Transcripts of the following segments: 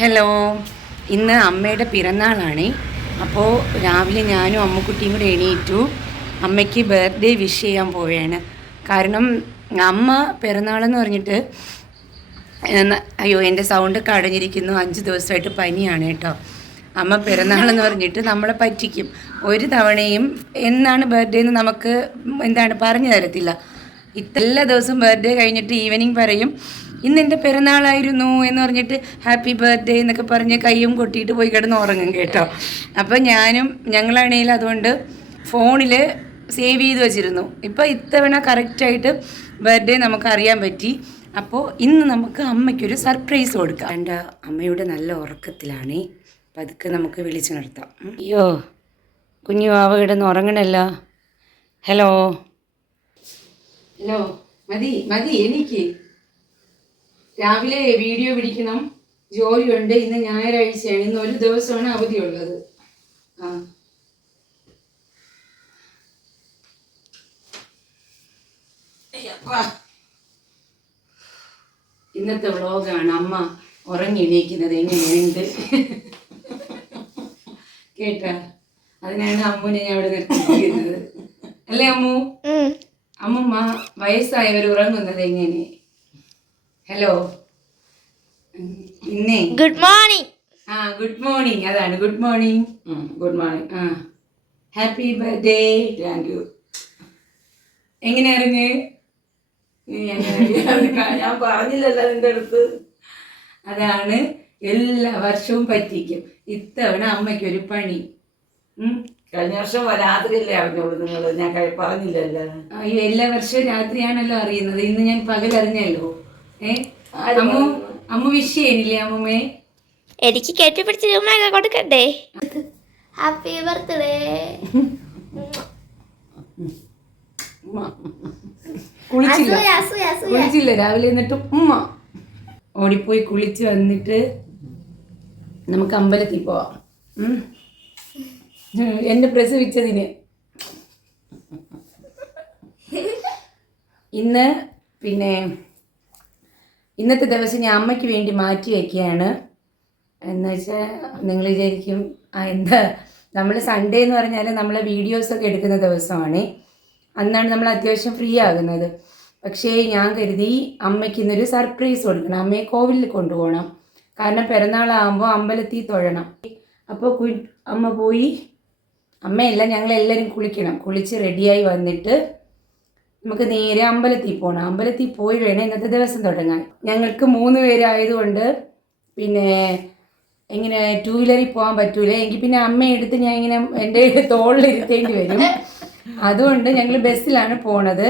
Hello, ഇന്ന് അമ്മയുടെ പിറന്നാളാണ്. അപ്പോൾ രാവിലെ ഞാനും അമ്മക്കുട്ടിയും കൂടെ എണീറ്റു അമ്മയ്ക്ക് ബർത്ത്ഡേ വിഷ് ചെയ്യാൻ പോവുകയാണ്. കാരണം അമ്മ പിറന്നാളെന്ന് പറഞ്ഞിട്ട് അയ്യോ എൻ്റെ സൗണ്ടൊക്കെ അടഞ്ഞിരിക്കുന്നു. 5 ദിവസമായിട്ട് പനിയാണ് കേട്ടോ. അമ്മ പിറന്നാളെന്ന് പറഞ്ഞിട്ട് നമ്മളെ പറ്റിക്കും. ഒരു തവണയും എന്നാണ് ബർത്ത്ഡേ എന്ന് നമുക്ക് പറഞ്ഞു തരത്തില്ല. എല്ലാ ദിവസവും ബർത്ത്ഡേ കഴിഞ്ഞിട്ട് ഈവനിങ് പറയും ഇന്ന് എൻ്റെ പിറന്നാളായിരുന്നു എന്ന് പറഞ്ഞിട്ട് ഹാപ്പി ബർത്ത്ഡേ എന്നൊക്കെ പറഞ്ഞ് കയ്യും കൊട്ടിയിട്ട് പോയി കിടന്ന് ഉറങ്ങും കേട്ടോ. അപ്പോൾ ഞങ്ങളാണെങ്കിൽ അതുകൊണ്ട് ഫോണിൽ സേവ് ചെയ്ത് വെച്ചിരുന്നു. ഇപ്പോൾ ഇത്തവണ കറക്റ്റായിട്ട് ബർത്ത്ഡേ നമുക്ക് അറിയാൻ പറ്റി. അപ്പോൾ ഇന്ന് നമുക്ക് അമ്മയ്ക്കൊരു സർപ്രൈസ് കൊടുക്കാം. എൻ്റെ അമ്മയുടെ നല്ല ഉറക്കത്തിലാണ്. പതുക്കെ നമുക്ക് വിളിച്ചു നിർത്താം. അയ്യോ കുഞ്ഞു വാവ കിടന്ന് ഉറങ്ങണല്ലോ. ഹലോ ഹലോ, മതി എനിക്ക് രാവിലെ വീഡിയോ പിടിക്കണം, ജോലിയുണ്ട്. ഇന്ന് ഞായറാഴ്ചയാണ്, ഇന്ന് ഒരു ദിവസമാണ് അവധിയുള്ളത്. ഇന്നത്തെ വ്ളോഗാണ് അമ്മ ഉറങ്ങി എണീക്കുന്നത് എങ്ങനെയുണ്ട് കേട്ടാ. അതിനാണ് അമ്മുനെ ഞാൻ ഇവിടെ നിർത്തിയിരിക്കുന്നത്. അല്ലേ അമ്മുമ്മ വയസ്സായവർ ഉറങ്ങുന്നത് എങ്ങനെ? ഹലോ, ഇന്നേ ഗുഡ് മോർണിംഗ്. Good morning. അതാണ് good morning. Good morning. Happy birthday. Thank you. എങ്ങനെ അറിഞ്ഞ്? ഞാൻ പറഞ്ഞില്ലല്ലോ നിന്റെ അടുത്ത്. അതാണ് എല്ലാ വർഷവും പറ്റിക്കും. ഇത്തവണ അമ്മയ്ക്കൊരു പണി. കഴിഞ്ഞ വർഷം രാത്രിയല്ലേ അറിഞ്ഞോളൂ നിങ്ങൾ, ഞാൻ പറഞ്ഞില്ലല്ലോ. അയ്യോ, എല്ലാ വർഷവും രാത്രിയാണല്ലോ അറിയുന്നത്. ഇന്ന് ഞാൻ പകലറിഞ്ഞല്ലോ. അമ്മ വിഷ് ചെയ്യുന്നില്ലേ അമ്മൂമ്മേ? എനിക്ക് കെട്ടിപ്പിടിച്ച് ചുമ്മാ കൊടുക്കണ്ടേ? Happy birthday. കുളിച്ചില്ല രാവിലെ. എന്നിട്ട് ഉമ്മ ഓടിപ്പോയി കുളിച്ച് വന്നിട്ട് നമുക്ക് അമ്പലത്തിൽ പോവാം. എന്നെ പ്രസവിച്ചതിന് ഇന്നത്തെ ദിവസം ഞാൻ അമ്മയ്ക്ക് വേണ്ടി മാറ്റി വയ്ക്കുകയാണ്. എന്ന് വെച്ചാൽ നിങ്ങൾ വിചാരിക്കും എന്താ, നമ്മൾ സൺഡേ എന്ന് പറഞ്ഞാൽ നമ്മളെ വീഡിയോസൊക്കെ എടുക്കുന്ന ദിവസമാണ്. അന്നാണ് നമ്മൾ അത്യാവശ്യം ഫ്രീ ആകുന്നത്. പക്ഷേ ഞാൻ കരുതി അമ്മയ്ക്ക് ഇന്നൊരു സർപ്രൈസ് കൊടുക്കണം. അമ്മയെ കോവിലിൽ കൊണ്ടുപോകണം. കാരണം പിറന്നാളാകുമ്പോൾ അമ്പലത്തിൽ തൊഴണം. അപ്പോൾ അമ്മ പോയി, അമ്മയല്ല ഞങ്ങളെല്ലാവരും കുളിക്കണം. കുളിച്ച് റെഡിയായി വന്നിട്ട് നമുക്ക് നേരെ അമ്പലത്തിൽ പോകണം. അമ്പലത്തിൽ പോയി വേണം ഇന്നത്തെ ദിവസം തുടങ്ങാൻ. ഞങ്ങൾക്ക് 3 പേരായതുകൊണ്ട് ഇങ്ങനെ 2 വീലറിൽ പോകാൻ പറ്റൂല. എങ്കിൽ പിന്നെ അമ്മയെടുത്ത് ഞാൻ ഇങ്ങനെ എൻ്റെ തോളിലിരുത്തേണ്ടി വരും. അതുകൊണ്ട് ഞങ്ങൾ ബസ്സിലാണ് പോണത്.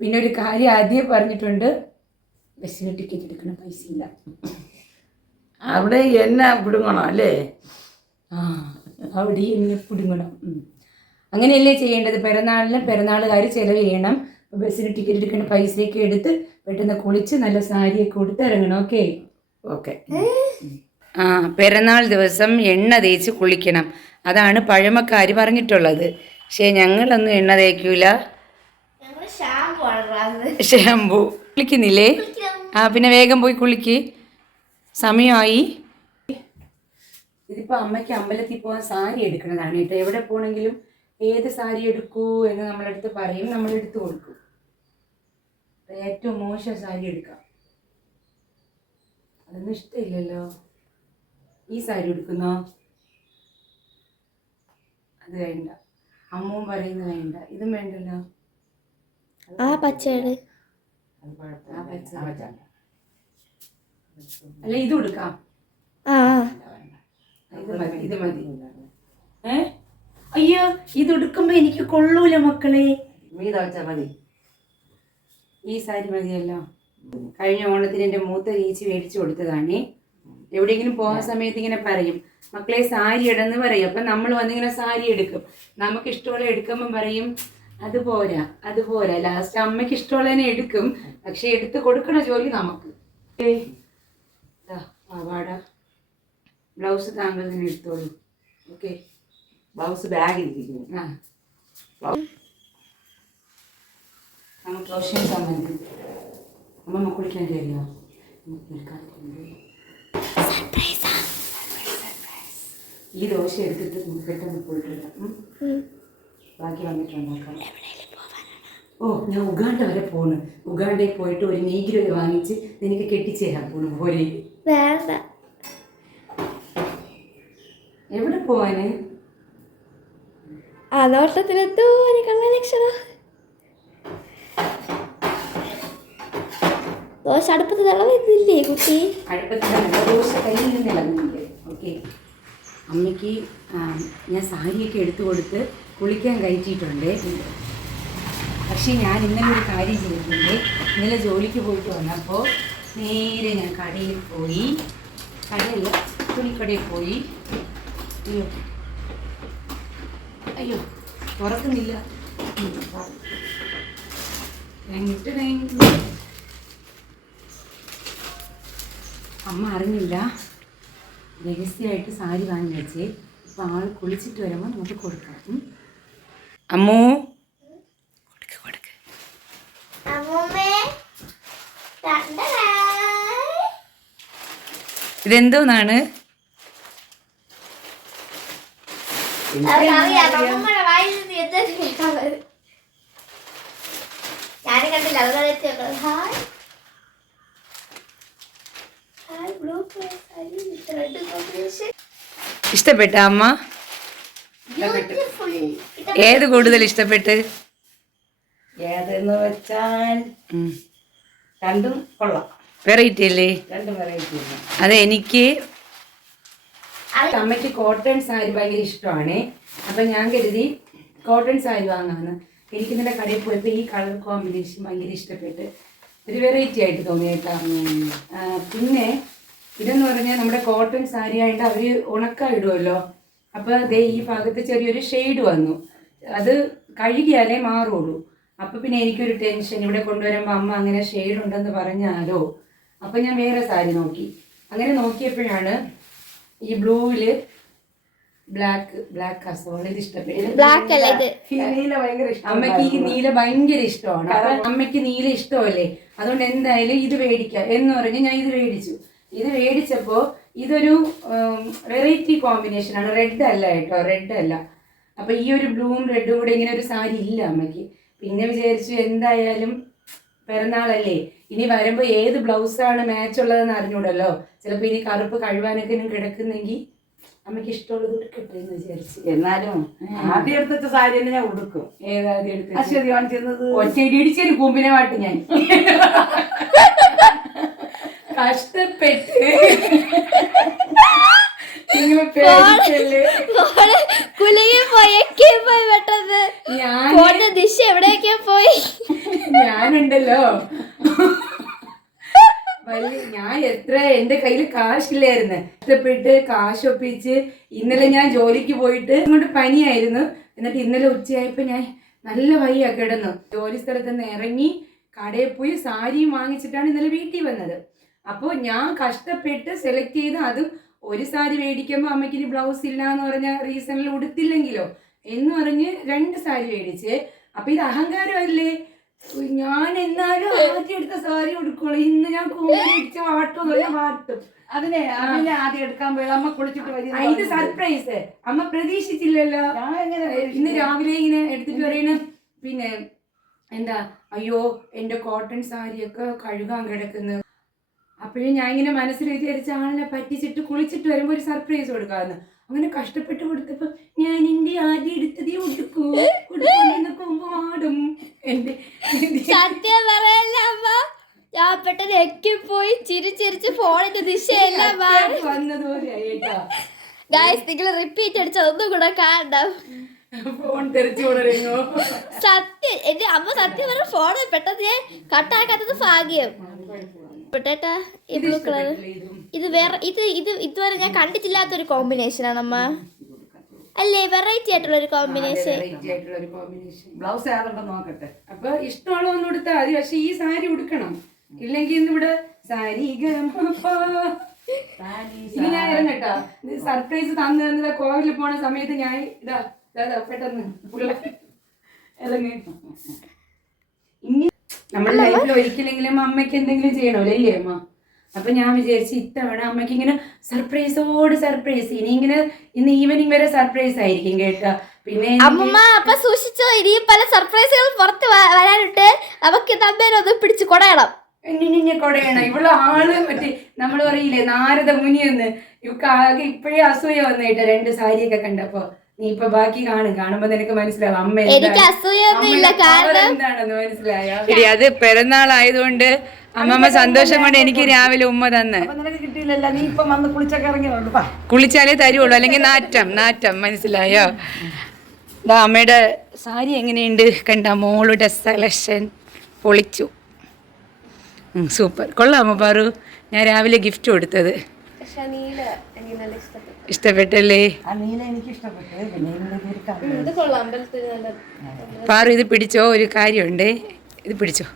പിന്നെ ഒരു കാര്യം ആദ്യം പറഞ്ഞിട്ടുണ്ട്, ബസ്സിന് ടിക്കറ്റ് എടുക്കണം, പൈസ ഇല്ല. അവിടെ എന്നെ പിടുങ്ങണം അല്ലേ? അവിടെ എന്നെ പിടുങ്ങണം. അങ്ങനെയല്ലേ ചെയ്യേണ്ടത്. പിറന്നാളുകാർ ചിലവ് ചെയ്യണം. ബസ്സിന് ടിക്കറ്റ് എടുക്കുന്ന പൈസയൊക്കെ എടുത്ത് പെട്ടെന്ന് കുളിച്ച് നല്ല സാരിയൊക്കെ കൊടുത്ത് ഇറങ്ങണം. Okay okay. പിറന്നാൾ ദിവസം എണ്ണ തേച്ച് കുളിക്കണം. അതാണ് പഴമക്കാർ പറഞ്ഞിട്ടുള്ളത്. പക്ഷേ ഞങ്ങളൊന്നും എണ്ണ തേക്കൂല. ഷാമ്പു. കുളിക്കുന്നില്ലേ? പിന്നെ വേഗം പോയി കുളിക്ക്, സമയമായി. ഇതിപ്പോൾ അമ്മയ്ക്ക് അമ്പലത്തിൽ പോകാൻ സാരി എടുക്കുന്നതാണ് കേട്ടോ. എവിടെ പോകണമെങ്കിലും ഏത് സാരി എടുക്കൂ എന്ന് നമ്മളെടുത്ത് പറയും, നമ്മളെടുത്ത് കൊടുക്കും. ഏറ്റവും മോശം സാരി എടുക്കാം. അതൊന്നും ഇഷ്ടമില്ലല്ലോ. ഈ സാരി എടുക്കുന്നോ? അത് വേണ്ട. അമ്മവും പറയുന്നത് വേണ്ട. ഇതും വേണ്ടല്ലോ. പച്ചയുടെ അല്ല, ഇത് കൊടുക്കാം. ഇത് മതി. അയ്യോ, ഇത് എടുക്കുമ്പോ എനിക്ക് കൊള്ളൂല മക്കളെ. മതി. ഈ സാരി മതിയല്ലോ. കഴിഞ്ഞ ഓണത്തിന് എൻ്റെ മൂത്ത ചേച്ചി മേടിച്ചു കൊടുത്തതാണ്. എവിടെയെങ്കിലും പോകുന്ന സമയത്ത് ഇങ്ങനെ പറയും, മക്കളെ സാരി ഇടന്ന് പറയും. അപ്പം നമ്മൾ വന്നിങ്ങനെ സാരി എടുക്കും. നമുക്ക് ഇഷ്ടമുള്ള എടുക്കുമ്പം പറയും അത് പോരാ. ലാസ്റ്റ് അമ്മയ്ക്ക് ഇഷ്ടമുള്ളതിനെ എടുക്കും. പക്ഷെ എടുത്ത് കൊടുക്കണ ജോലി നമുക്ക്. പാവാട ബ്ലൗസ് താങ്കൾ തന്നെ എടുത്തോളൂ. ഓക്കെ, ബ്ലൗസ് ബാഗിലിരിക്കുന്നു. നമുക്ക് ഓഷൻ സംബന്ധം അമ്മ കുളിക്കാൻ കഴിയുമോ? സർപ്രൈസാ. ഈ ദോശ എടുത്തിട്ട് പെട്ടെന്ന് പോയിട്ടില്ല. ബാക്കി വന്നിട്ടുണ്ടാക്കാം. ഓ, ഞാൻ ഉഗാണ്ട വരെ പോണ്. ഉഗാണ്ടയിൽ പോയിട്ട് ഒരു നീഗ്രോ വാങ്ങിച്ച് നിനക്ക് കെട്ടിച്ചേരാൻ പോണു. പോരെ? വേണ്ട. എവിടെ പോവാന്? ആ നോട്ടത്തിലെന്തോ ഒരു കള്ള ലക്ഷണം. ദോശ അടുപ്പത്ത് തിളവെന്നില്ലേ കുട്ടി? അടുപ്പത്തിൽ ദോശ കയ്യിൽ നിന്ന് ഇളകുന്നുണ്ട്. ഓക്കെ, അമ്മയ്ക്ക് ഞാൻ സാരിയൊക്കെ എടുത്തു കൊടുത്ത് കുളിക്കാൻ കയറ്റിയിട്ടുണ്ട്. പക്ഷേ ഞാൻ ഇന്നലെ ഒരു കാര്യം ചെയ്തിട്ടുണ്ട്. ഇന്നലെ ജോലിക്ക് പോയിട്ട് വന്നപ്പോൾ നേരെ ഞാൻ കടയിൽ പോയി, കടയല്ല തുണിക്കടയിൽ പോയി. അയ്യോ അയ്യോ, തുറക്കുന്നില്ല. അമ്മ അറിഞ്ഞില്ല, രഹസ്യമായിട്ട് സാരി വാങ്ങി വെച്ചേ. ഇപ്പം ആൾ കുളിച്ചിട്ട് വരുമ്പോൾ നമുക്ക് കൊടുക്കാം. അമ്മൂ, കൊടുക്ക്. ഇതെന്തോന്നാണ്? ഇഷ്ടപ്പെട്ട അമ്മ? ഏത് കൂടുതൽ ഇഷ്ടപ്പെട്ട്? ഏതെന്ന് വെച്ചാൽ രണ്ടും കൊള്ളാം. വെറൈറ്റി അല്ലേ? രണ്ടും വെറൈറ്റി. അത് എനിക്ക് അമ്മയ്ക്ക് കോട്ടൺ സാരി ഭയങ്കര ഇഷ്ടമാണ്. അപ്പം ഞാൻ കരുതി കോട്ടൺ സാരി വാങ്ങാമെന്ന്. എനിക്ക് ഇന്നലെ കടയിൽ പോയപ്പോൾ ഈ കളർ കോമ്പിനേഷൻ ഭയങ്കര ഇഷ്ടപ്പെട്ട് ഒരു വെറൈറ്റി ആയിട്ട് തോന്നി കേട്ടോ. പിന്നെ ഇതെന്ന് പറഞ്ഞാൽ നമ്മുടെ കോട്ടൺ സാരി ആയിട്ട് അവർ ഉണക്കം ഇടുമല്ലോ. അപ്പോൾ അതേ ഈ ഭാഗത്ത് ചെറിയൊരു ഷെയ്ഡ് വന്നു. അത് കഴുകിയാലേ മാറുള്ളൂ. അപ്പോൾ പിന്നെ എനിക്കൊരു ടെൻഷൻ, ഇവിടെ കൊണ്ടുവരുമ്പോൾ അമ്മ അങ്ങനെ ഷെയ്ഡ് ഉണ്ടെന്ന് പറഞ്ഞാലോ. അപ്പം ഞാൻ വേറെ സാരി നോക്കി. അങ്ങനെ നോക്കിയപ്പോഴാണ് ഈ ബ്ലൂവില് ബ്ലാക്ക് കസോള ഇത് ഇഷ്ടപ്പെട്ടു. നീല ഭയങ്കര ഇഷ്ടം. അമ്മയ്ക്ക് ഈ നീല ഭയങ്കര ഇഷ്ടമാണ്. അപ്പൊ അമ്മയ്ക്ക് നീല ഇഷ്ടമല്ലേ, അതുകൊണ്ട് എന്തായാലും ഇത് മേടിക്കാം എന്ന് പറഞ്ഞ് ഞാൻ ഇത് മേടിച്ചു. ഇത് മേടിച്ചപ്പോൾ ഇതൊരു വെറൈറ്റി കോമ്പിനേഷൻ ആണ്. റെഡ് അല്ല കേട്ടോ, റെഡ് അല്ല. അപ്പൊ ഈ ഒരു ബ്ലൂവും റെഡും കൂടെ ഇങ്ങനെ ഒരു സാരി ഇല്ല അമ്മയ്ക്ക്. പിന്നെ വിചാരിച്ചു എന്തായാലും പിറന്നാളല്ലേ, ഇനി വരുമ്പോൾ ഏത് ബ്ലൗസാണ് മാച്ച് ഉള്ളതെന്ന് അറിഞ്ഞൂടല്ലോ. ചിലപ്പോൾ ഇനി കറുപ്പ് കഴുവാനൊക്കെ കിടക്കുന്നെങ്കിൽ അമ്മയ്ക്ക് ഇഷ്ടമുള്ളത് എടുക്കട്ടെ എന്ന് വിചാരിച്ചു. എന്നാലും ആദ്യം എടുത്ത സാരി തന്നെ ഞാൻ ഉടുക്കും. ഏതാദ്യം എടുത്ത് അശ്വതി കാണിച്ചിരുന്നത് ഒറ്റയിടിച്ചൊരു കൂമ്പിനെ ഞാൻ കഷ്ടപ്പെട്ട് ഞാനുണ്ടല്ലോ ഞാൻ എത്ര എന്റെ കയ്യിൽ കാശില്ലായിരുന്നു. കഷ്ടപ്പെട്ട് കാശ് ഒപ്പിച്ച് ഇന്നലെ ഞാൻ ജോലിക്ക് പോയിട്ട് ഇങ്ങോട്ട് പനിയായിരുന്നു. എന്നിട്ട് ഇന്നലെ ഉച്ചയായപ്പോ ഞാൻ നല്ല വയ്യ കിടന്നു. ജോലി സ്ഥലത്ത് നിന്ന് ഇറങ്ങി കടയിൽ പോയി സാരിയും വാങ്ങിച്ചിട്ടാണ് ഇന്നലെ വീട്ടിൽ വന്നത്. അപ്പോൾ ഞാൻ കഷ്ടപ്പെട്ട് സെലക്ട് ചെയ്ത് അതും ഒരു സാരി മേടിക്കുമ്പോൾ അമ്മയ്ക്ക് ഇനി ബ്ലൗസ് ഇല്ല എന്ന് പറഞ്ഞ റീസണിൽ ഉടുത്തില്ലെങ്കിലോ എന്ന് പറഞ്ഞ് 2 സാരി മേടിച്ച്. അപ്പൊ ഇത് അഹങ്കാരമല്ലേ? ഞാൻ എന്നാലും ആദ്യം എടുത്ത സാരി ഉടുക്കുള്ളൂ. ഇന്ന് ഞാൻ കൂടിച്ച് വാട്ടും വാട്ടും. അതിനെ ആദ്യം എടുക്കാൻ പോയത് അമ്മ കുളിച്ചിട്ട് വരും. ഇത് സർപ്രൈസ് അമ്മ പ്രതീക്ഷിച്ചില്ലല്ലോ. ഇന്ന് രാവിലെ ഇങ്ങനെ എടുത്തിട്ട് പറയണ പിന്നെ എന്താ, അയ്യോ എന്റെ കോട്ടൺ സാരിയൊക്കെ കഴുകാൻ കിടക്കുന്നു. അപ്പോഴും ഞാൻ ഇങ്ങനെ മനസ്സിൽ വിചാരിച്ച ആളിനെ പറ്റിച്ചിട്ട് കുളിച്ചിട്ട് വരുമ്പോൾ ഒരു സർപ്രൈസ് കൊടുക്കാമെന്ന്. അങ്ങനെ കഷ്ടപ്പെട്ട് കൊടുത്തപ്പോ ഞാൻ എന്റെ ആദ്യം എടുത്തതേ ഉടുക്കൂ കുമ്പുമാടും. എന്റെ സത്യം പറയല്ല അമ്മ, ഞാൻ പെട്ടെന്ന് എക്കിപ്പോയി ചിരിച്ചിരിച്ച് ഫോണിന്റെ ദിശയല്ല വന്നതുപോലെ ആയിട്ടാ. ഗായ്സ്, നിങ്ങൾ റിപ്പീറ്റ് അടിച്ചതൊന്നും കൂടെ കാണണം. ഫോൺ തെറിച്ചു കൊണ്ടോ സത്യം. എന്റെ അമ്മ സത്യം പറഞ്ഞ ഫോണ് പെട്ടെന്ന് കട്ടാക്കാത്തത് ഭാഗ്യം. പെട്ടേട്ടാ ഈ ബ്ലൂ കളർ ഇത് വേറെ ഇത് ഇതുവരെ ഞാൻ കണ്ടിട്ടില്ലാത്തൊരു കോമ്പിനേഷൻ ആണ് അമ്മ അല്ലേ? വെറൈറ്റി ആയിട്ടുള്ള ഒരു കോമ്പിനേഷൻ. ബ്ലൗസ് ഏതുണ്ടോ നോക്കട്ടെ. അപ്പൊ ഇഷ്ടമുള്ള ഒന്ന് കൊടുത്താൽ മതി. പക്ഷെ ഈ സാരി ഉടുക്കണം, ഇല്ലെങ്കിൽ ഇന്നിവിടെ സാരി ഇനി ഞാൻ ഇറങ്ങട്ടോ. സർപ്രൈസ് തന്നു തന്നത് കോവിലിൽ പോണ സമയത്ത് ഞാൻ ഇതാ പെട്ടെന്ന് ഇറങ്ങി. ഇനി നമ്മുടെ ലൈഫിൽ ഒരിക്കലെങ്കിലും അമ്മയ്ക്ക് എന്തെങ്കിലും ചെയ്യണമല്ലോ, അല്ലേ അമ്മ? അപ്പൊ ഞാൻ വിചാരിച്ചു ഇത്തവണ അമ്മയ്ക്ക് ഇങ്ങനെ സർപ്രൈസോട് സർപ്രൈസ്, ഇനി ഇങ്ങനെ ഇന്ന് ഈവനിങ് വരെ സർപ്രൈസ് ആയിരിക്കും കേട്ടോ. പിന്നെ അമ്മമ്മ അപ്പൊ സൂക്ഷിച്ചോ, ഇനിയും പല സർപ്രൈസുകളും പുറത്ത് വരാനുണ്ട്. അവക്ക് നമ്മേനൊന്ന് പിടിച്ചു കൊടയണം. ഇനി കൊടയണം. ഇവള് ആള് മറ്റേ നമ്മൾ പറയില്ലേ നാരദ മുനിയെന്ന്, ഇവക്ക് ആകെ ഇപ്പോഴേ അസൂയ വന്നിട്ട് 2 സാരിയൊക്കെ കണ്ടപ്പോ. നീ ഇപ്പൊ ബാക്കി കാണുമ്പോ നിനക്ക് മനസ്സിലാവും അമ്മ എനിക്ക് അസൂയൊന്നുമില്ല, കാരണം എന്താണെന്ന് മനസ്സിലായോ. ശരി, അത് പിറന്നാളായതുകൊണ്ട് അമ്മമ്മ സന്തോഷം കൊണ്ട് എനിക്ക് രാവിലെ ഉമ്മ തന്ന്. നിനക്ക് കിട്ടിയില്ലല്ല, നീ ഇപ്പൊ വന്ന് കുളിച്ചൊക്കെ ഇറങ്ങിയുള്ളൂ. കുളിച്ചാലേ തരുള്ളൂ, അല്ലെങ്കിൽ നാറ്റം മനസ്സിലായോ. ഇതാ അമ്മയുടെ സാരി എങ്ങനെയുണ്ട് കണ്ട, മോളുടെ സെലക്ഷൻ പൊളിച്ചു. സൂപ്പർ, കൊള്ളാമോ പാറു? ഞാൻ രാവിലെ ഗിഫ്റ്റ് കൊടുത്തത്. ഇഷ്ടപ്പെട്ടല്ലേ എനിക്ക് ഇഷ്ടപ്പെട്ടു. പാറു ഇത് പിടിച്ചോ, ഒരു കാര്യമുണ്ട്, ഇത് പിടിച്ചോ.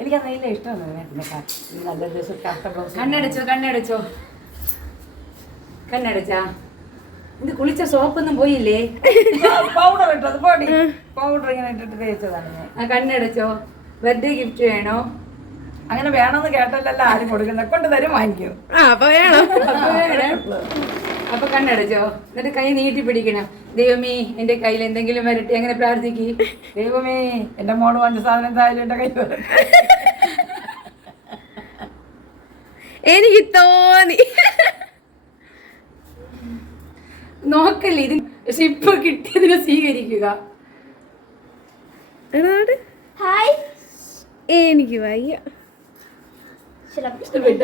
എനിക്ക് നല്ല ഇഷ്ടമാണ്. നല്ല ഡ്രസ്, കണ്ണടച്ചോ കണ്ണടച്ചാ. ഇത് കുളിച്ച സോപ്പൊന്നും പോയില്ലേ? പൗഡർ ഇട്ടത് പൊടി, പൗഡർ ഇങ്ങനെ ഇട്ടിട്ട് തേച്ചതാണ് ഞാൻ. കണ്ണടച്ചോ. ബർത്ത്ഡേ ഗിഫ്റ്റ് വേണോ? അങ്ങനെ വേണമെന്ന് കേട്ടല്ലല്ലോ ആരും കൊടുക്കുന്നത്, കൊണ്ട് തരും വാങ്ങിക്കും. അപ്പൊ കണ്ണടച്ചോ, എന്നിട്ട് കൈ നീട്ടി പിടിക്കണം. ദൈവമേ എന്റെ കയ്യിൽ എന്തെങ്കിലും വരട്ടെ, അങ്ങനെ പ്രാർത്ഥിക്ക്. ദൈവമേ എന്റെ മോള് വാങ്ങിച്ച സാധനം എന്തായാലും എന്റെ കയ്യിൽ വരട്ടെ. എനിക്ക് തോന്നി നോക്കല്ലേ ഇത്, പക്ഷെ ഇപ്പൊ കിട്ടിയതിനെ സ്വീകരിക്കുക. ഹായ്, എനിക്ക് വയ്യ. ഇഷ്ടപ്പെട്ട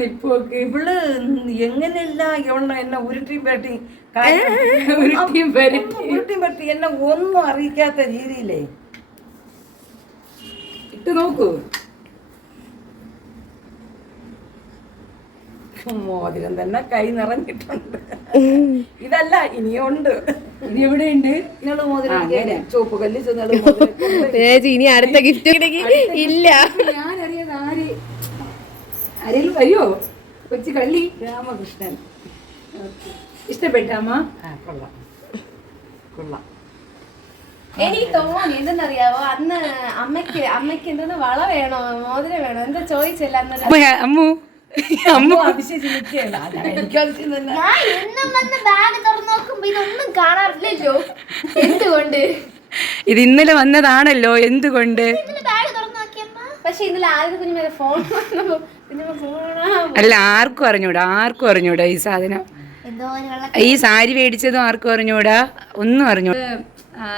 നിപ്പോക്ക് ഇവള് എങ്ങനെയല്ല എന്നെ ഉരുട്ടിയും പെട്ടി എന്നെ ഒന്നും അറിയിക്കാത്ത രീതിയിലേ ഇട്ട് നോക്കൂ. മോതിരം തന്നെ കൈ നിറഞ്ഞിട്ടുണ്ട്. ഇതല്ല ഇനിയുണ്ട്. ഇനി എവിടെയുണ്ട്? ചുവപ്പ് കല്ല് ഇനി അടുത്ത ഗിഫ്റ്റ് ഇല്ല. ഞാനറിയാതെ ആരെങ്കിലും വരുമോ? കൊച്ചു കള്ളി രാമകൃഷ്ണൻ. ഇഷ്ടപ്പെട്ട അമ്മ? കൊള്ളാം. എനിക്ക് തോന്നി എന്തെന്നറിയാവോ, അന്ന് അമ്മയ്ക്ക് എന്തെന്ന് വള വേണോ മോതിരം വേണോ എന്താ ചോദിച്ചില്ല. അമ്മു ഞാൻ എന്നും വന്ന് ബാഗ് തുറന്നു നോക്കുമ്പോ ഇതൊന്നും കാണാറില്ലല്ലോ, എന്തുകൊണ്ട്? ഇത് ഇന്നലെ വന്നതാണല്ലോ, എന്തുകൊണ്ട്? ബാഗ് തുറന്നു നോക്കിയമ്മ, പക്ഷെ ഇന്നലെ ആദ്യത്തെ കുഞ്ഞു ഫോൺ വന്നു. അല്ല, ആർക്കും അറിഞ്ഞൂടാ ഈ സാധനം. ഈ സാരി മേടിച്ചതും ആർക്കും അറിഞ്ഞൂടാ, ഒന്നും അറിഞ്ഞൂടാ.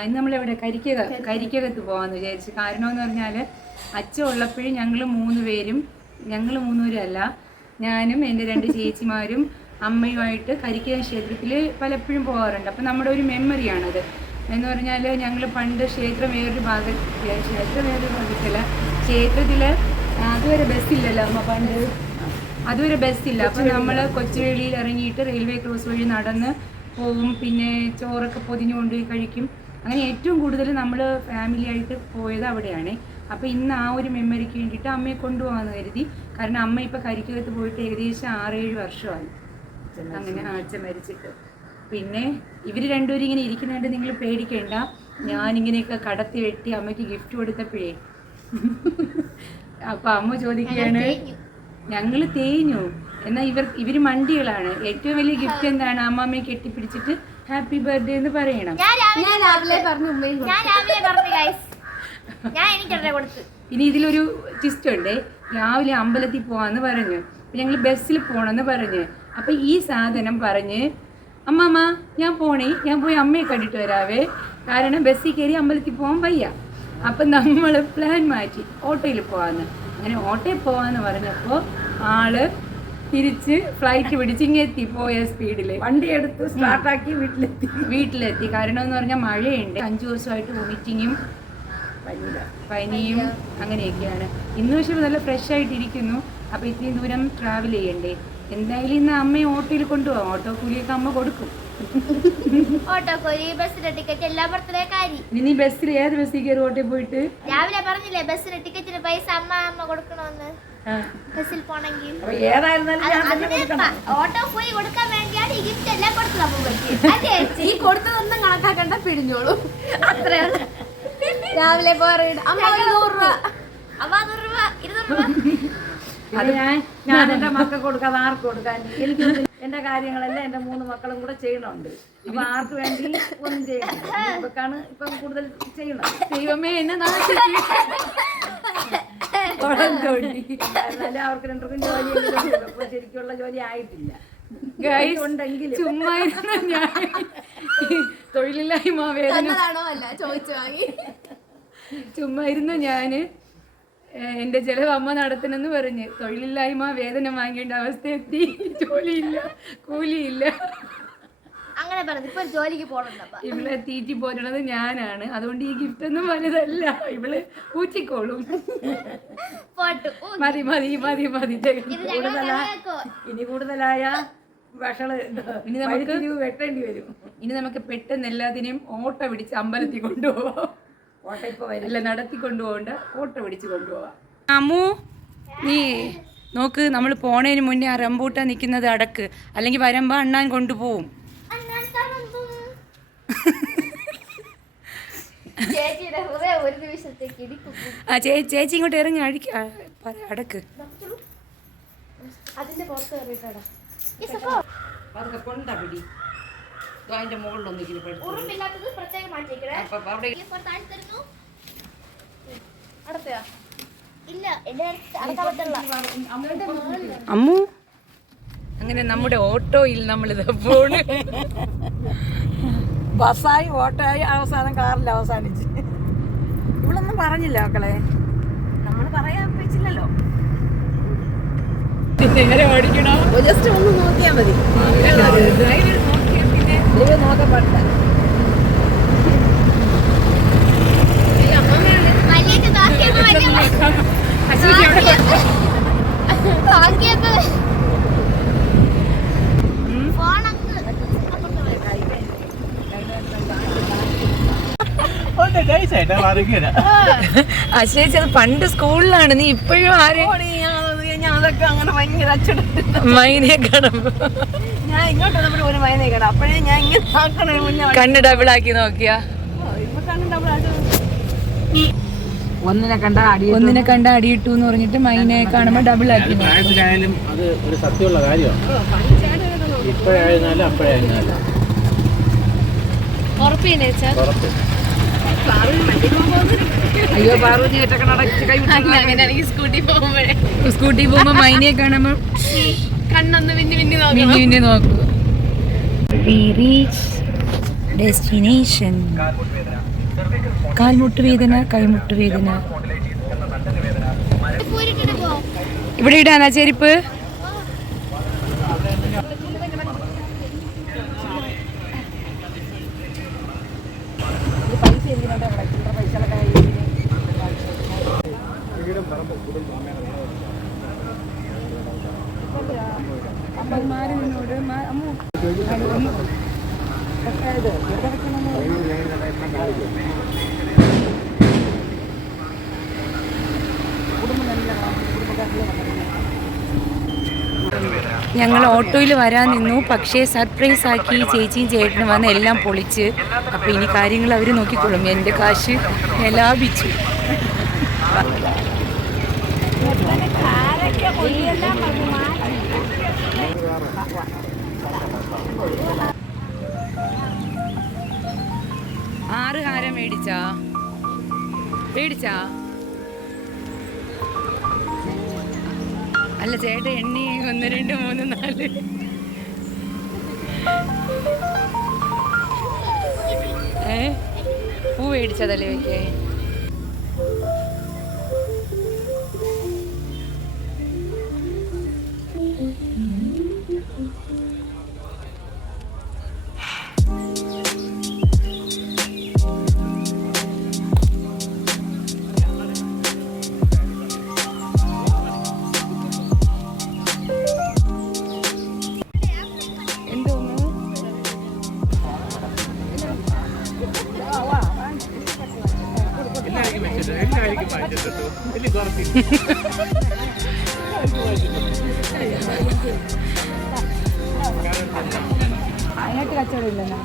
ഇന്ന് നമ്മളെവിടെ കരിക്കകത്ത് പോകാമെന്ന് വിചാരിച്ചു. കാരണം എന്ന് പറഞ്ഞാൽ അച്ഛൻ ഉള്ളപ്പോഴും ഞങ്ങൾ 3 പേരും അല്ല, ഞാനും എൻ്റെ 2 ചേച്ചിമാരും അമ്മയുമായിട്ട് കരിക്കകം ക്ഷേത്രത്തിൽ പലപ്പോഴും പോകാറുണ്ട്. അപ്പം നമ്മുടെ ഒരു മെമ്മറിയാണത്. എന്ന് പറഞ്ഞാൽ ഞങ്ങൾ പണ്ട് ക്ഷേത്രത്തിൽ അതുവരെ ബസ്സില്ലല്ലോ അമ്മ, പണ്ട് അതുവരെ ബസ്സില്ല. അപ്പം നമ്മൾ കൊച്ചുവേളിയിൽ ഇറങ്ങിയിട്ട് റെയിൽവേ ക്രോസ് വഴി നടന്ന് പോവും. പിന്നെ ചോറൊക്കെ പൊതിഞ്ഞു കൊണ്ടുപോയി കഴിക്കും. അങ്ങനെ ഏറ്റവും കൂടുതൽ നമ്മൾ ഫാമിലി ആയിട്ട് പോയത് അവിടെയാണ്. അപ്പോൾ ഇന്ന് ആ ഒരു മെമ്മറിക്ക് വേണ്ടിയിട്ട് അമ്മയെ കൊണ്ടുപോകാമെന്ന് കരുതി. കാരണം അമ്മ ഇപ്പോൾ കരിക്കകത്ത് പോയിട്ട് ഏകദേശം 6-7 വർഷമായി. അങ്ങനെ അച്ഛൻ മരിച്ചിട്ട്. പിന്നെ ഇവർ രണ്ടുപേരും ഇങ്ങനെ ഇരിക്കുന്നുണ്ട്, നിങ്ങൾ പേടിക്കേണ്ട. ഞാനിങ്ങനെയൊക്കെ കടത്തി വെട്ടി അമ്മയ്ക്ക് ഗിഫ്റ്റ് കൊടുത്തപ്പോഴേ അപ്പം അമ്മ ചോദിക്കുകയാണ്, ഞങ്ങൾ തേഞ്ഞു എന്നാൽ ഇവർ മണ്ടികളാണ്. ഏറ്റവും വലിയ ഗിഫ്റ്റ് എന്താണ്? അമ്മമ്മയെ കെട്ടിപ്പിടിച്ചിട്ട് ഹാപ്പി ബർത്ത്ഡേ എന്ന് പറയണം. ഇനി ഇതിലൊരു ട്വിസ്റ്റ് ഉണ്ട്. രാവിലെ അമ്പലത്തിൽ പോവാന്ന് പറഞ്ഞു, ഞങ്ങൾ ബസ്സിൽ പോകണമെന്ന് പറഞ്ഞു. അപ്പം ഈ സാധനം പറഞ്ഞ് അമ്മമ്മ ഞാൻ പോയി അമ്മയെ കണ്ടിട്ട് വരാവേ, കാരണം ബസ്സിൽ കയറി അമ്പലത്തിൽ പോകാൻ വയ്യ. അപ്പം നമ്മൾ പ്ലാൻ മാറ്റി ഓട്ടോയിൽ പോകാമെന്ന്. അങ്ങനെ ഓട്ടോയിൽ പോകാമെന്ന് പറഞ്ഞപ്പോൾ ആള് തിരിച്ച് ഫ്ലൈറ്റ് പിടിച്ച് ഇങ്ങെത്തി, പോയ സ്പീഡിൽ വണ്ടി എടുത്ത് സ്റ്റാർട്ടാക്കി വീട്ടിലെത്തി. കാരണം എന്ന് പറഞ്ഞാൽ മഴയുണ്ട്, 5 ദിവസമായിട്ട് വൊമിറ്റിങ്ങും പനിയും അങ്ങനെയൊക്കെയാണ്. ഇന്ന് പക്ഷേ നല്ല ഫ്രഷ് ആയിട്ടിരിക്കുന്നു. അപ്പോൾ ഇത്രയും ദൂരം ട്രാവൽ ചെയ്യണ്ടേ, എന്തായാലും ഇന്ന് അമ്മയെ ഓട്ടോയിൽ കൊണ്ടുപോകാം. ഓട്ടോ കൂലിയൊക്കെ അമ്മ കൊടുക്കും. ഇനി ബസ്സിൽ ഏത് ബസ്സിൽ കയറി ഓട്ടോയിൽ പോയിട്ട്? രാവിലെ പറഞ്ഞില്ലേ ബസ്സിന് ടിക്കറ്റിന് പൈസ അമ്മ കൊടുക്കണമെന്ന്. ബസ്സിൽ പോണെങ്കിൽ അപ്പൊ ഏതായിരുന്നാലും ഞാൻ തന്നെ കൊടുക്കണം. ഓട്ടോ പോയി കൊടുക്കാൻ വേണ്ടിയാണ് ഈ ഗിഫ്റ്റ് എല്ലാം കൊടുത്തത് അമ്മൂമ്മയ്ക്ക്. ഈ കൊടുത്തതൊന്നും കണക്കാക്കണ്ട, പിടിഞ്ഞോളൂ. അത്രയാണ്. രാവിലെ പോറിയിട്ട് അമ്മ 100 രൂപ, അമ്മ 100 രൂപ, 200 രൂപ. അത് ഞാൻ എന്റെ മക്കൾക്ക് കൊടുക്കാതെ ആർക്ക് കൊടുക്കാൻ? എനിക്ക് എന്റെ കാര്യങ്ങളെല്ലാം എന്റെ 3 മക്കളും കൂടെ ചെയ്യണുണ്ട്. അപ്പൊ ആർക്ക് വേണ്ടി ഒന്നും ചെയ്യണം. ഇവക്കാണ് ഇപ്പൊ കൂടുതൽ ചെയ്യണം. ദൈവമേ എന്നെ എന്നാലും അവർക്ക് 2 പേർക്കും ജോലി ശരിക്കുള്ള ജോലി ആയിട്ടില്ല. ഉണ്ടെങ്കിലും ചുമ്മാ ഞാൻ തൊഴിലില്ലായ്മ വേദന ചുമ്മാ ഇരുന്ന് ഞാന് എന്റെ ചെലവ് അമ്മ നടത്തണമെന്ന് പറഞ്ഞ് തൊഴിലില്ലായ്മ വേതനം വാങ്ങേണ്ട അവസ്ഥ എത്തി. ജോലിയില്ല, കൂലിയില്ല. അങ്ങനെ പറഞ്ഞു ഇപ്പൊ ജോലിക്ക് പോകണ്ട. ഇവളെ തീറ്റി പോരണത് ഞാനാണ്. അതുകൊണ്ട് ഈ ഗിഫ്റ്റ് ഒന്നും വലുതല്ല. ഇവള് ഊച്ചിക്കോളും. മതി മതി മതി മതി. ഇനി കൂടുതലായ ഭക്ഷണം ഇനി നമുക്ക് വെട്ടേണ്ടി വരും. ഇനി നമുക്ക് പെട്ടെന്ന് എല്ലാത്തിനെയും ഓട്ടോ പിടിച്ച് അമ്പലത്തിൽ കൊണ്ടുപോവാം. ഓട്ടോ ഇപ്പൊ വരും. അല്ല, നടത്തി കൊണ്ടുപോകണ്ട, ഓട്ടോ പിടിച്ച് കൊണ്ടുപോവാം. അമ്മു, നീ നോക്ക്, നമ്മൾ പോണതിന് മുന്നേ ആ റംബൂട്ടാൻ നിൽക്കുന്നത് അടക്ക്, അല്ലെങ്കിൽ വരുമ്പോ അണ്ണാൻ കൊണ്ടുപോവും. ആ ചേച്ചി ഇങ്ങോട്ട് ഇറങ്ങി അടക്ക്. അതിന്റെ പുറത്ത് കയറിയിട്ടാടാ അതൊക്കെ കൊണ്ടാ പിടി. അതിന്റെ മുകളിലൊന്നും ഉറപ്പില്ലാത്തത് പ്രത്യേകം മാറ്റിക്കണേ. ഇല്ല, എന്റെ അടക്കാൻ പറ്റില്ല. അമ്മു, അങ്ങനെ നമ്മുടെ ഓട്ടോയിൽ നമ്മളിത് പോണ്. ബസ്സായി ഓട്ടോയായി അവസാനം കാറിൽ അവസാനിച്ച്. ഇവളൊന്നും പറഞ്ഞില്ല മക്കളെ, നമ്മൾ പറയാൻ വെച്ചില്ലല്ലോ. നേരെ ഓടിക്കണോ? ജസ്റ്റ് ഒന്ന് നോക്കിയാ മതി. പിന്നെ നോക്കാൻ പാടില്ല. അശ്ലേഷ്, അത് പണ്ട് സ്കൂളിലാണ്. നീ ഇപ്പോഴും ആരെ അതൊക്കെ അങ്ങനെ ഭയങ്കര അച്ചടക്കം. മൈനെ കാണും. ഞാൻ ഇങ്ങോട്ട് വന്നപ്പോൾ ഒരു മൈനെ കേടാ. അപ്പോഴേ ഞാൻ ഇങ്ങനെ ആക്കണേ മുന്നേ കണ്ണ് ഡബിളാക്കി നോക്കിയാ. ഒന്നിനെ കണ്ട അടിയിട്ടു എന്ന് പറഞ്ഞിട്ട് മൈനെ കാണുമ്പോ ഡബിളാക്കി. അത് ഒരു സത്യമുള്ള കാര്യമാണ്. ഇപ്പോഴായിരുന്നാലും അപ്പോഴായിരുന്നാലും അയ്യോ പാർവതി അങ്ങനെയാണെങ്കിൽ സ്കൂട്ടി പോകുമ്പോ മൈനെ കാണുമ്പോ കണ്ണൊന്ന് പിന്നെ പിന്നെ നോക്കൂ. ഡെസ്റ്റിനേഷൻ. കാൽമുട്ട് വേദന, കൈമുട്ട് വേദന. ഇവിടെ ഇടാനാ ചെരുപ്പ്? ഞങ്ങൾ ഓട്ടോയിൽ വരാൻ നിന്നു. പക്ഷേ സർപ്രൈസ് ആക്കി ചേച്ചിയും ചേട്ടനും വന്ന് എല്ലാം പൊളിച്ച്. അപ്പോൾ ഇനി കാര്യങ്ങൾ അവർ നോക്കിക്കൊള്ളും. എൻ്റെ കാശ് ഞാൻ ലാഭിച്ചു. ആറ് ഹാരം മേടിച്ചാ? അല്ല ചേട്ടൻ എണ്ണി 1 2 3 4. പൂ മേടിച്ചതല്ലേ വയ്ക്കേ? അതിനായിട്ട് കച്ചവടം ഇല്ലെന്നാ.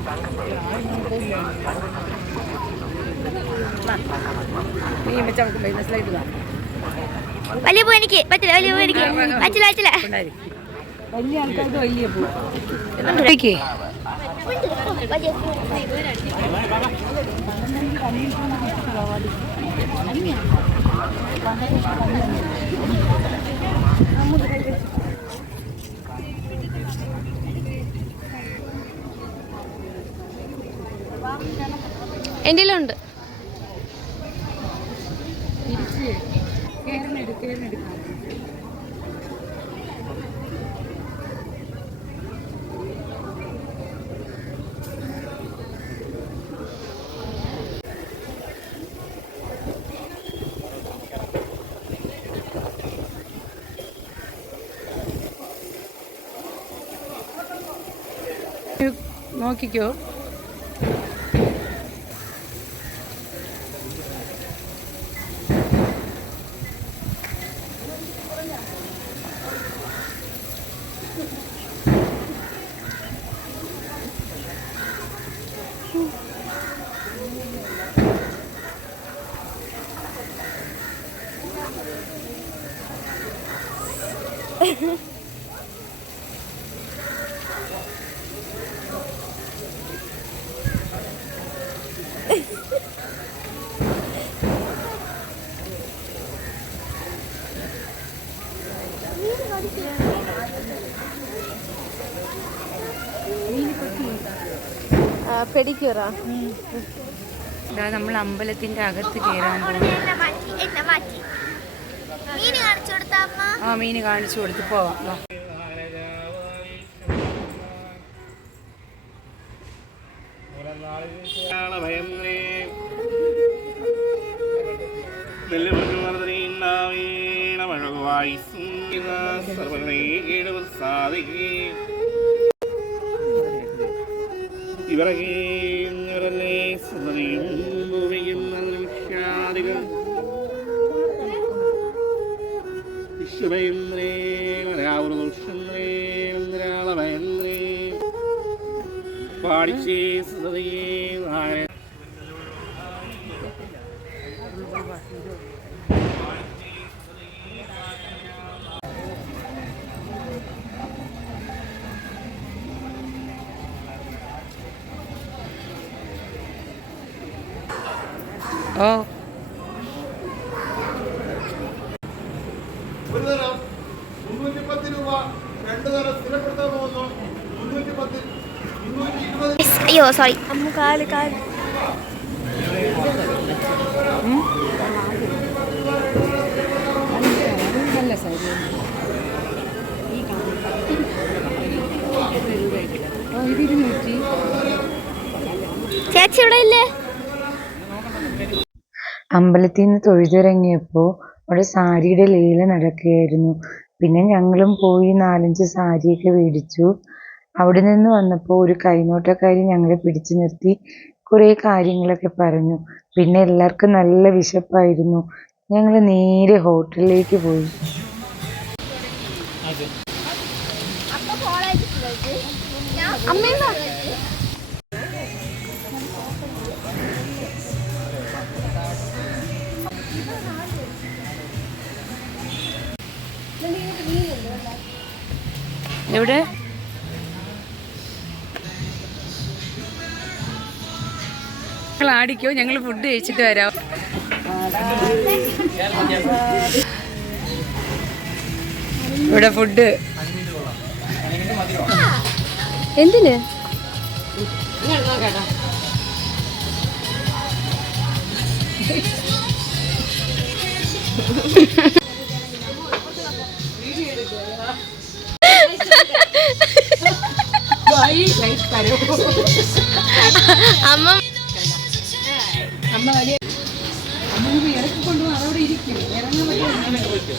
നീ വെച്ച് നമുക്ക് ബിസിനസ്സിലായിട്ട് ഇതാ. വലിയ പൂ എനിക്ക് പറ്റില്ല, വലിയ പൂ എനിക്ക് പറ്റില്ല പറ്റില്ല. വലിയ ആൾക്കാർക്ക് വലിയ പൂ. വലിയ എൻ്റെ ഉണ്ട്. നോക്കിക്കോ. പെഡിക്യൂറാ. നമ്മൾ അമ്പലത്തിന്റെ അകത്ത് കയറാൻ പോകും. ആ മീന് കാണിച്ചു കൊടുത്ത് പോവാം. ഇവരല്ലേ സുന്ദരിയും വിശ്വഭയന്ദ്രേ രാവൃദുഷന്ദ്രേ ഇന്ദ്രാളഭയന്ദ്രേ പാടിച്ചേ സുന്ദരിയേ നായ. ഓ ഒരു തരം 310 രൂപ, 2 തരം സ്ഥിരപ്പെടുത്താൻ പോകുന്നു 310, 220. അയ്യോ സോറി അമ്മ കാല് കാല്. നല്ല സൈഡ്. ഇത് 200. ചേച്ചി ഇവിടെ ഇല്ലേ? അമ്പലത്തിൽ നിന്ന് തൊഴുതിറങ്ങിയപ്പോൾ അവിടെ സാരിയുടെ ലീല നടക്കുകയായിരുന്നു. പിന്നെ ഞങ്ങളും പോയി 4-5 സാരിയൊക്കെ മേടിച്ചു. അവിടെ നിന്ന് വന്നപ്പോൾ ഒരു കൈനോട്ടക്കാരി ഞങ്ങളെ പിടിച്ചു നിർത്തി കുറേ കാര്യങ്ങളൊക്കെ പറഞ്ഞു. പിന്നെ എല്ലാവർക്കും നല്ല വിശപ്പായിരുന്നു. ഞങ്ങൾ നേരെ ഹോട്ടലിലേക്ക് പോയി. എവിടെ ഞങ്ങൾ ആടിക്കോ, ഞങ്ങൾ ഫുഡ് കഴിച്ചിട്ട് വരാം. ഇവിടെ ഫുഡ് എന്തിന്? അമ്മ ഇറക്കി കൊണ്ടുപോകും. അതവിടെ ഇരിക്കും. ഇറങ്ങാൻ പറ്റും.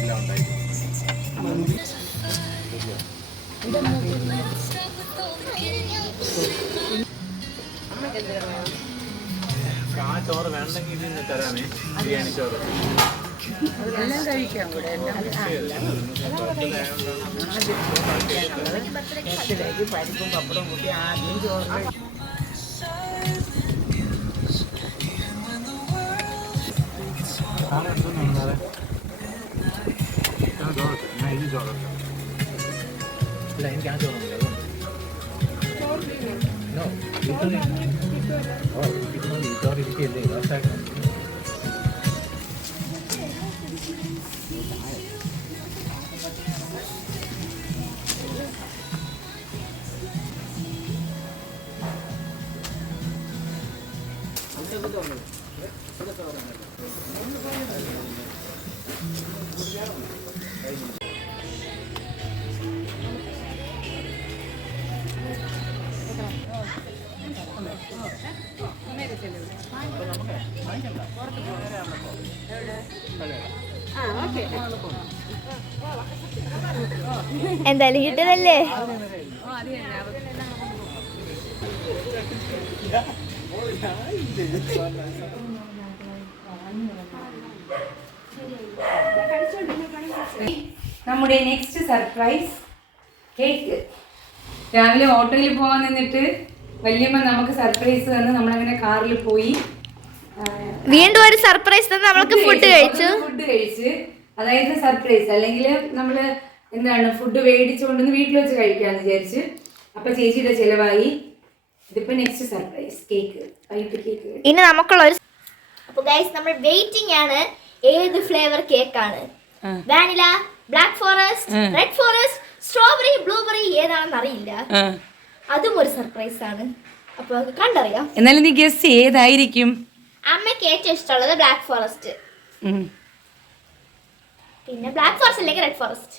എല്ലാം ഉണ്ടായി. ചോറ് വേണ്ടെങ്കിൽ തരാമേ ബിരിയാണി ചോറ് എല്ലാം കഴിക്കാം കൂടെ പരിപ്പും പപ്പടവും കൂട്ടി ആദ്യം ചോറ് എനിക്ക് ആ ചോറുണ്ട് എന്തായാലും കിട്ടുന്നല്ലേ. നമ്മുടെ നെക്സ്റ്റ് സർപ്രൈസ് കേക്ക്. രാവിലെ ഓട്ടോയിൽ പോകാൻ നിന്നിട്ട് വല്യമ്മ നമുക്ക് സർപ്രൈസ് തന്ന് നമ്മളങ്ങനെ കാറിൽ പോയി വീണ്ടും ഒരു സർപ്രൈസ് തന്നെ നമ്മൾക്ക് ഫുഡ് കഴിച്ചു. അതായത് സർപ്രൈസ് അല്ലെങ്കിൽ നമ്മൾ എന്താണ് ഫുഡ് മേടിച്ചുകൊണ്ടൊന്ന് വീട്ടിൽ വെച്ച് കഴിക്കാന്ന് വിചാരിച്ച്. അപ്പൊ ചേച്ചിയുടെ ചെലവായി. ഇതിപ്പോ നെക്സ്റ്റ് സർപ്രൈസ് കേക്ക്, വൈകിട്ട് കേക്ക്. ഇനി നമുക്കുള്ള ഒരു അപ്പൊ ഗൈസ് നമ്മൾ വെയിറ്റിംഗ് ആണ്. ഏത് ഫ്ലേവർ കേക്കാണ്? Vanilla, black forest, red forest, strawberry, blueberry ഏതാണെന്ന് അറിയില്ല. അതും ഒരു സർപ്രൈസ് ആണ്. അപ്പൊ നമുക്ക് കണ്ടറിയാം. എന്നാലും നീ ഗസ് ഏതായിരിക്കും? അമ്മയ്ക്ക് ഏറ്റവും ഇഷ്ടമുള്ളത് ബ്ലാക്ക് ഫോറസ്റ്റ്. പിന്നെ ബ്ലാക്ക് ഫോറസ്റ്റ് അല്ലെങ്കിൽ റെഡ് ഫോറസ്റ്റ്.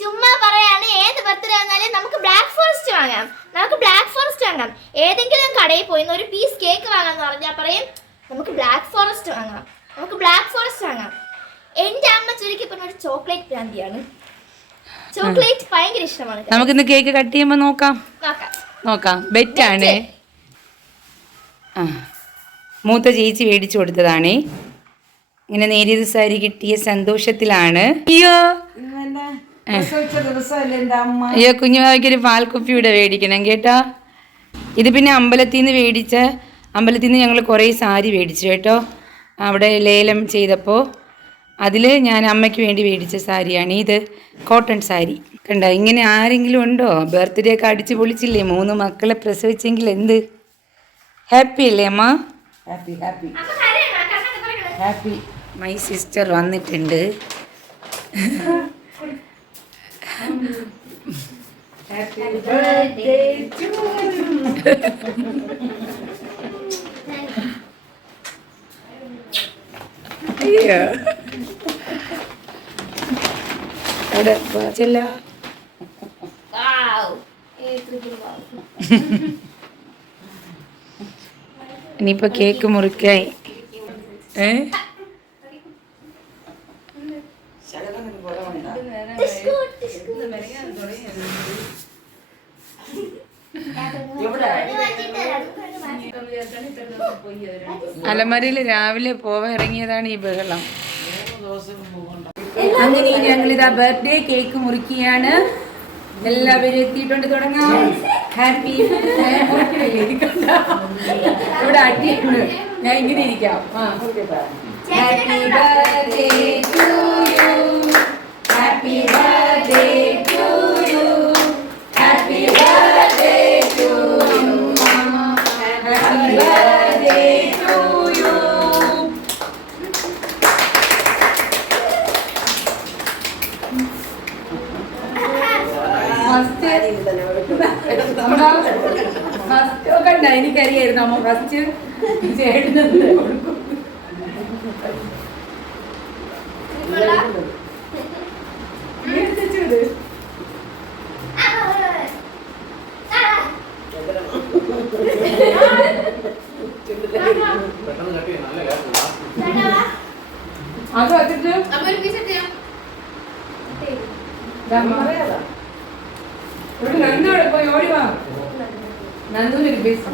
ചുമ്മാ പറയാണ്. ഏത് ബർത്ത്ഡേ വന്നാലും നമുക്ക് ബ്ലാക്ക് ഫോറസ്റ്റ് വാങ്ങാം. നമുക്ക് ബ്ലാക്ക് ഫോറസ്റ്റ് വാങ്ങാം. ഏതെങ്കിലും കടയിൽ പോയി ഒരു പീസ് കേക്ക് വാങ്ങാന്ന് പറഞ്ഞാൽ പറയും നമുക്ക് ബ്ലാക്ക് ഫോറസ്റ്റ് വാങ്ങാം, നമുക്ക് ബ്ലാക്ക് ഫോറസ്റ്റ് വാങ്ങാം. എന്റെ അമ്മ ചുരുക്കി പറഞ്ഞ ഒരു ചോക്ലേറ്റ് ഭ്രാന്തിയാണ്. ചോക്ലേറ്റ് ഭയങ്കര ഇഷ്ടമാണ്. നമുക്കിന്ന് കേക്ക് കട്ട് ചെയ്യുമ്പോ നോക്കാം. ബെറ്റാണ്. മൂത്ത ചേച്ചി മേടിച്ചു കൊടുത്തതാണേ. ഇങ്ങനെ നേരിയത് സാരി കിട്ടിയ സന്തോഷത്തിലാണ്. അയ്യോ കുഞ്ഞുമാവിക്കൊരു പാൽക്കുപ്പി ഇവിടെ മേടിക്കണം കേട്ടോ. ഇത് പിന്നെ അമ്പലത്തിൽ നിന്ന് ഞങ്ങൾ കുറേ സാരി മേടിച്ചു കേട്ടോ. അവിടെ ലേലം ചെയ്തപ്പോൾ അതിൽ ഞാൻ അമ്മയ്ക്ക് വേണ്ടി മേടിച്ച സാരിയാണ് ഇത്. കോട്ടൺ സാരി കണ്ടോ. ഇങ്ങനെ ആരെങ്കിലും ഉണ്ടോ? ബർത്ത്ഡേ ഒക്കെ അടിച്ച് പൊളിച്ചില്ലേ? 3 മക്കളെ പ്രസവിച്ചെങ്കിൽ എന്ത് ഹാപ്പി അല്ലേ അമ്മ? Happy happy happy. My sister വന്നിട്ടുണ്ട്. Happy birthday to you. അവിടെ ചെല്ല. ഇനിയിപ്പോ കേക്ക് മുറിക്കായി. അലമാരയിൽ രാവിലെ പോവാൻ ഇറങ്ങിയതാണ് ഈ ബഹളം. അങ്ങനെ ഞങ്ങളിതാ ബർത്ത്ഡേ കേക്ക് മുറിക്കുകയാണ്. എല്ലാവരും എത്തിയിട്ടുണ്ട്. തുടങ്ങാം. ഹാപ്പി ഇവിടെ അടിയുണ്ട്. ഞാൻ ഇങ്ങനെ ഇരിക്കാം. Happy birthday to you, happy birthday to you, happy birthday to you, happy birthday to you. First ഒക്കെ ഉണ്ടോ? എനിക്കറിയായിരുന്നു അമ്മ ഫസ്റ്റ് ചേട്ടൻ കൊടുക്കും. അത് വെച്ചിട്ട് നന്നോടെ പോയി ഓടി വാ. നന്നൂര് പീസ്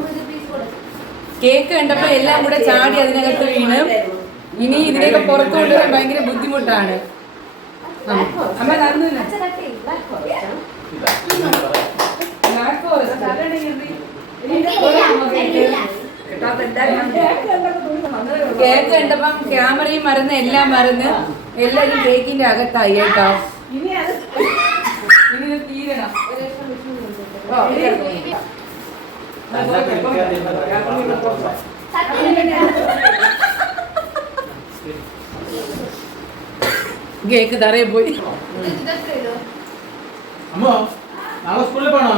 കേക്ക് കണ്ടപ്പോ എല്ലാം കൂടെ ചാടി അതിനകത്ത് വീണ്. ഇനി ഇതിനൊക്കെ പുറത്തു കൊണ്ടുവരാൻ ഭയങ്കര ബുദ്ധിമുട്ടാണ്. അമ്മ തന്നില്ല. കേക്ക് കണ്ടപ്പം ക്യാമറയും മറന്ന് എല്ലാം മറന്ന് എല്ലാരും കേക്കിന്റെ അകത്തായി കേട്ടോ. ഇനി ഇത് തീരണം. കേക്ക് തറയെ പോയി. അമ്മോ നാളെ സ്കൂളിൽ പോണോ?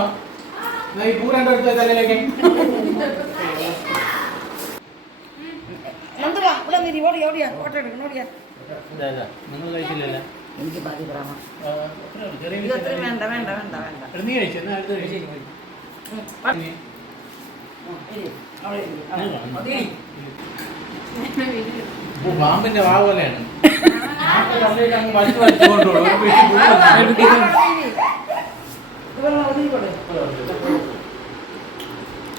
ഈ പൂ രണ്ടെടുത്ത് തലയിലേക്ക് നിങ്ങൾ കഴിച്ചില്ലല്ലേ? എനിക്ക് മതി ബ്രാഹ്മ വേണ്ട വേണ്ട വേണ്ട വേണ്ട നീ കഴിച്ചു എന്നാ അടുത്ത് കഴിച്ചു. പാമ്പിന്റെ വാ പോലെയാണ്.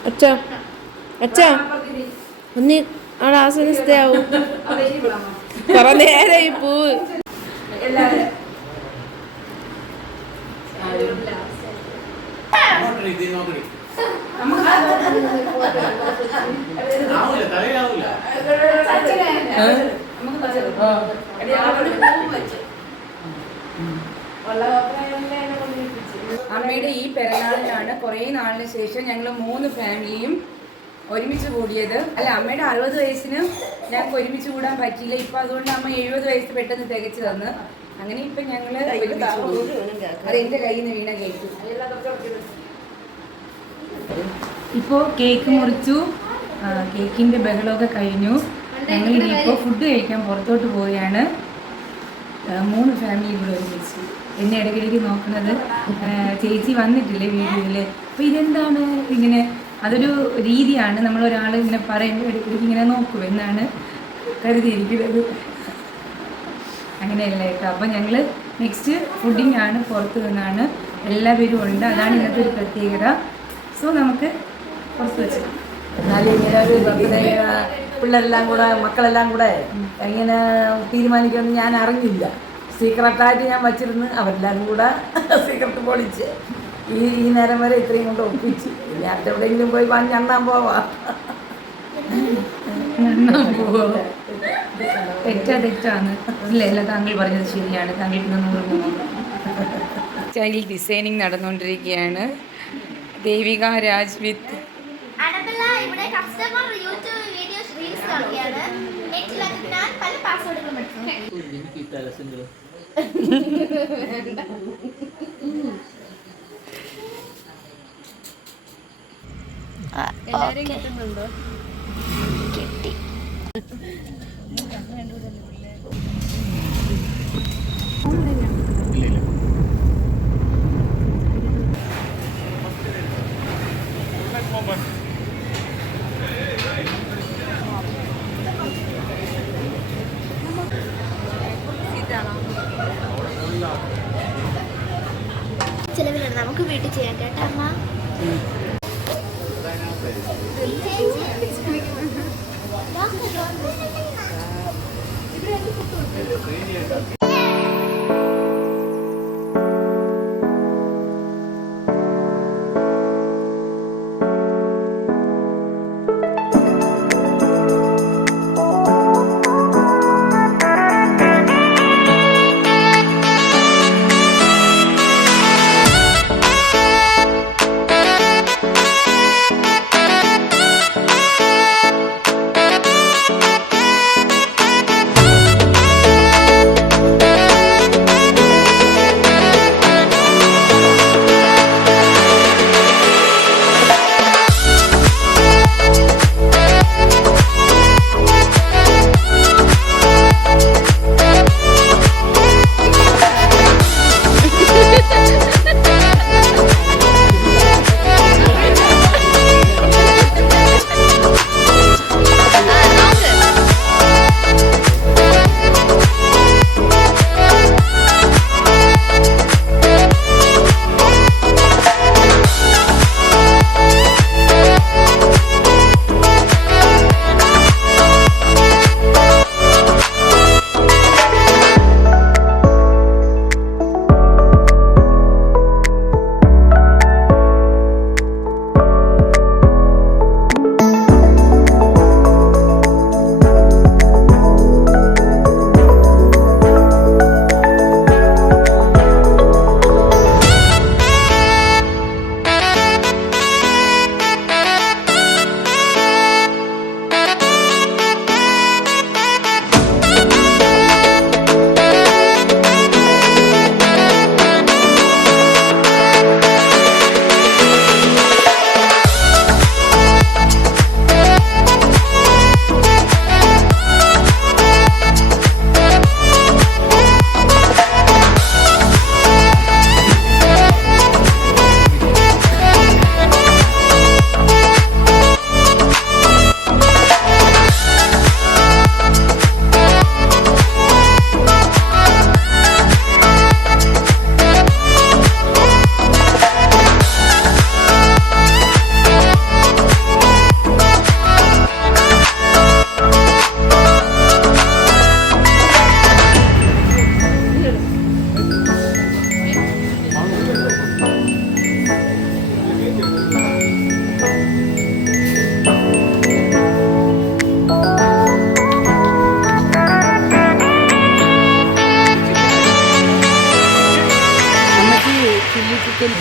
അച്ഛാ അച്ഛാ ഒന്ന് അവിടെ ആസ്വദിച്ചാവും കുറെ നേരായി പൂവ്. അമ്മയുടെ ഈ പിറന്നാളിലാണ് കുറേ നാളിന് ശേഷം ഞങ്ങൾ 3 ഫാമിലിയും ഒരുമിച്ച് കൂടിയത്. അല്ല, അമ്മയുടെ 60 വയസ്സിന് ഞങ്ങൾക്ക് ഒരുമിച്ച് കൂടാൻ പറ്റിയില്ല. ഇപ്പൊ അതുകൊണ്ട് അമ്മ 70 വയസ്സ് പെട്ടെന്ന് തികച്ചു തന്ന്. അങ്ങനെ ഇപ്പൊ ഞങ്ങള് അത് എന്റെ കയ്യിൽ നിന്ന് വീണ കേക്ക്. ഇപ്പോ കേക്ക് മുറിച്ചു, കേക്കിന്റെ ബഹളമൊക്കെ കഴിഞ്ഞു. ഞങ്ങൾ ഇനിയിപ്പോൾ ഫുഡ് കഴിക്കാൻ പുറത്തോട്ട് പോവുകയാണ്. 3 ഫാമിലി കൂടെ ഒരുമിച്ച്. എന്നെ ഇടയ്ക്കിടയ്ക്ക് നോക്കുന്നത് ചേച്ചി വന്നിട്ടില്ലേ വീഡിയോയില്, അപ്പോൾ ഇതെന്താണ് ഇങ്ങനെ? അതൊരു രീതിയാണ്, നമ്മളൊരാൾ ഇങ്ങനെ പറയുമ്പോൾ ഇടയ്ക്കിടയ്ക്ക് ഇങ്ങനെ നോക്കും എന്നാണ് കരുതിയിരിക്കുന്നത്. അങ്ങനെയല്ല കേട്ടോ. അപ്പോൾ ഞങ്ങൾ നെക്സ്റ്റ് ഫുഡിങ് ആണ്, പുറത്ത് നിന്നാണ്. എല്ലാവരും ഉണ്ട്, അതാണ് ഇന്നത്തെ ഒരു പ്രത്യേകത. സോ നമുക്ക് പുറത്ത് വെച്ച് എന്നാലും ഇങ്ങനെ ഒരു ബർത്ത്ഡേ പിള്ളേരെല്ലാം കൂടെ മക്കളെല്ലാം കൂടെ എങ്ങനെ തീരുമാനിക്കുമെന്ന് ഞാൻ അറിഞ്ഞില്ല. സീക്രട്ടായിട്ട് ഞാൻ വച്ചിരുന്ന് അവരെല്ലാവരും കൂടെ സീക്രട്ട് പൊളിച്ച് ഈ നേരം വരെ ഇത്രയും കൊണ്ട് ഒപ്പിച്ച്. ഇനി അടുത്തെവിടെയെങ്കിലും പോയി ഞണ്ണാൻ പോവാം. തെറ്റാണ് അല്ല, താങ്കൾ പറഞ്ഞത് ശരിയാണ്. താങ്കൾക്ക് 100 സ്റ്റൈൽ ഡിസൈനിങ് നടന്നുകൊണ്ടിരിക്കുകയാണ്. ദേവിക രാജ് വിത്ത് അനബല ഇവിടെ കസ്റ്റമർ യൂട്യൂബ് വീഡിയോ റീൽസ് കാണുകയാണ്. നെറ്റിൽ ഞാൻ പല പാസ്വേഡുകളും എടുത്തു. എല്ലാവരും കിട്ടുന്നുണ്ടോ? കിട്ടി. ചിലവിലാണ്, നമുക്ക് വീട്ടിൽ ചെയ്യാം കേട്ടോ അമ്മ. സെയിം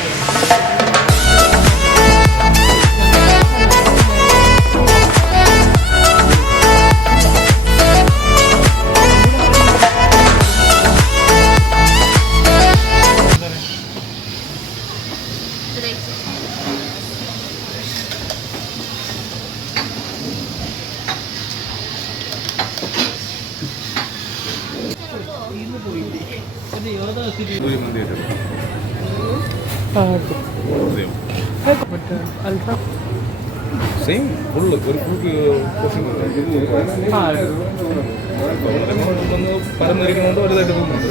ഫുള്ള് ഒരു പോർഷൻ പരന്നിരിക്കുന്നുണ്ട് വലുതായിട്ട് തോന്നുന്നുണ്ട്.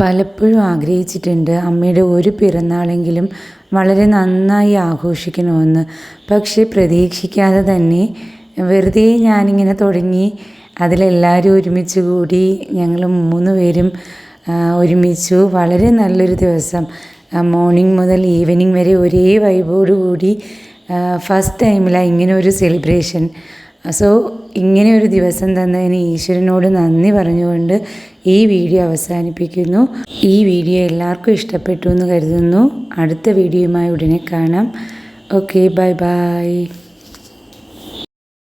പലപ്പോഴും ആഗ്രഹിച്ചിട്ടുണ്ട് അമ്മയുടെ ഒരു പിറന്നാളെങ്കിലും വളരെ നന്നായി ആഘോഷിക്കണമെന്ന്. പക്ഷേ പ്രതീക്ഷിക്കാതെ തന്നെ വെറുതെ ഞാനിങ്ങനെ തുടങ്ങി. അതിലെല്ലാവരും ഒരുമിച്ച് കൂടി. ഞങ്ങൾ 3 പേരും ഒരുമിച്ചു. വളരെ നല്ലൊരു ദിവസം. മോർണിംഗ് മുതൽ ഈവനിങ് വരെ ഒരേ വൈബോടു കൂടി ഫസ്റ്റ് ടൈമിലാണ് ഇങ്ങനെ ഒരു സെലിബ്രേഷൻ. സോ ഇങ്ങനെ ഒരു ദിവസം തന്നതിന് ഈശ്വരനോട് നന്ദി പറഞ്ഞുകൊണ്ട് ഈ വീഡിയോ അവസാനിപ്പിക്കുന്നു. ഈ വീഡിയോ എല്ലാവർക്കും ഇഷ്ടപ്പെട്ടു എന്ന് കരുതുന്നു. അടുത്ത വീഡിയോയുമായി ഉടനെ കാണാം. Okay, bye bye.